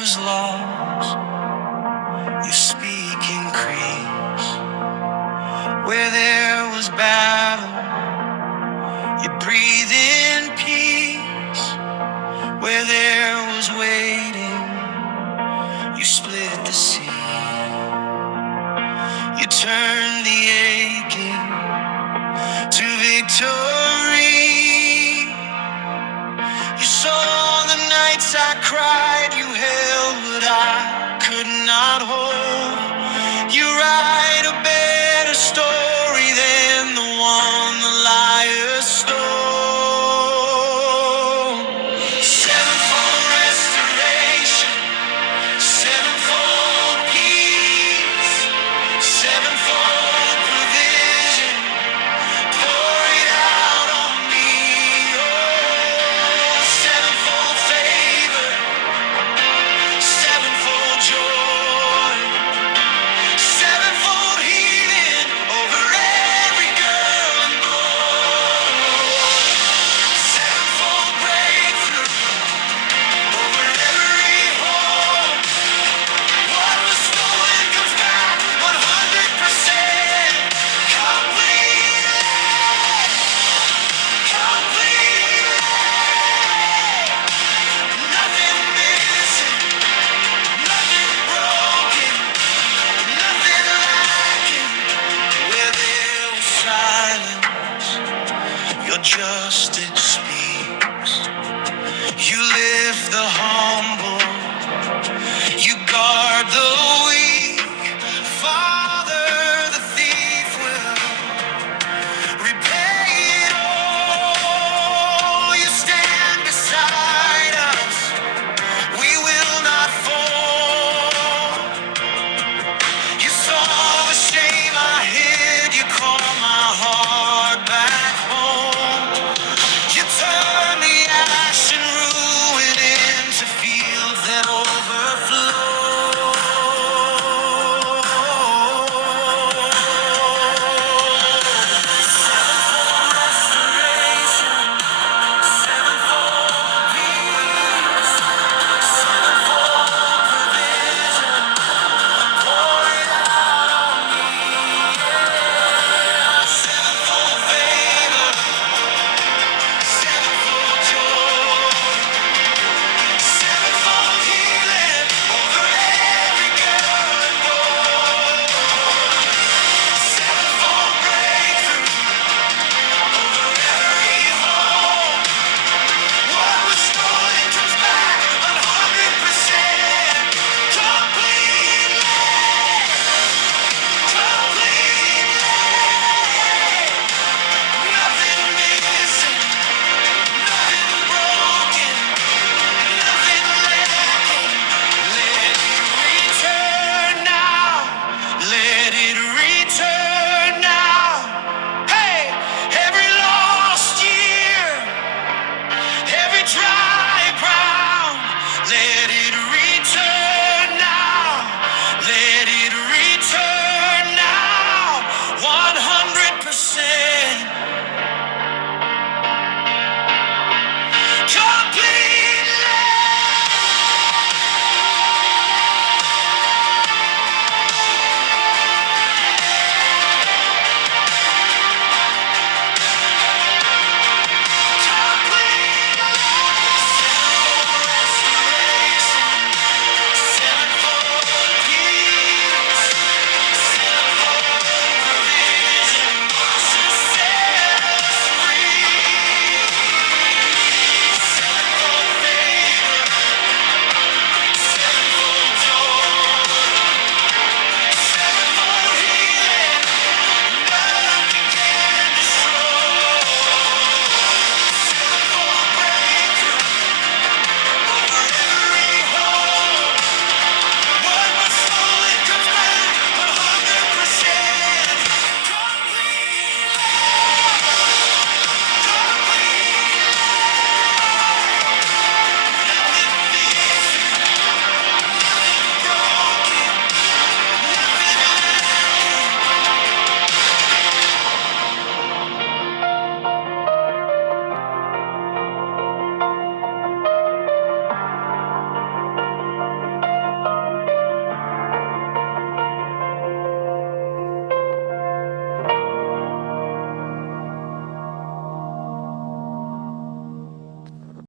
was loss, you speak increase. Where there was battle, you breathe in peace. Where there was waiting, you split the sea. You turn the aching to victory. You saw the nights I cried, you held what I could not hold. You write a better story than the one the liar stole. Sevenfold restoration, sevenfold peace, sevenfold provision, pour it out on me. Oh, sevenfold favor, sevenfold joy, sevenfold healing over every girl and boy, sevenfold breakthrough over every home. What was stolen comes back 100%. Completely, completely. Nothing missing, nothing broken, nothing lacking. Where there was silence, your justice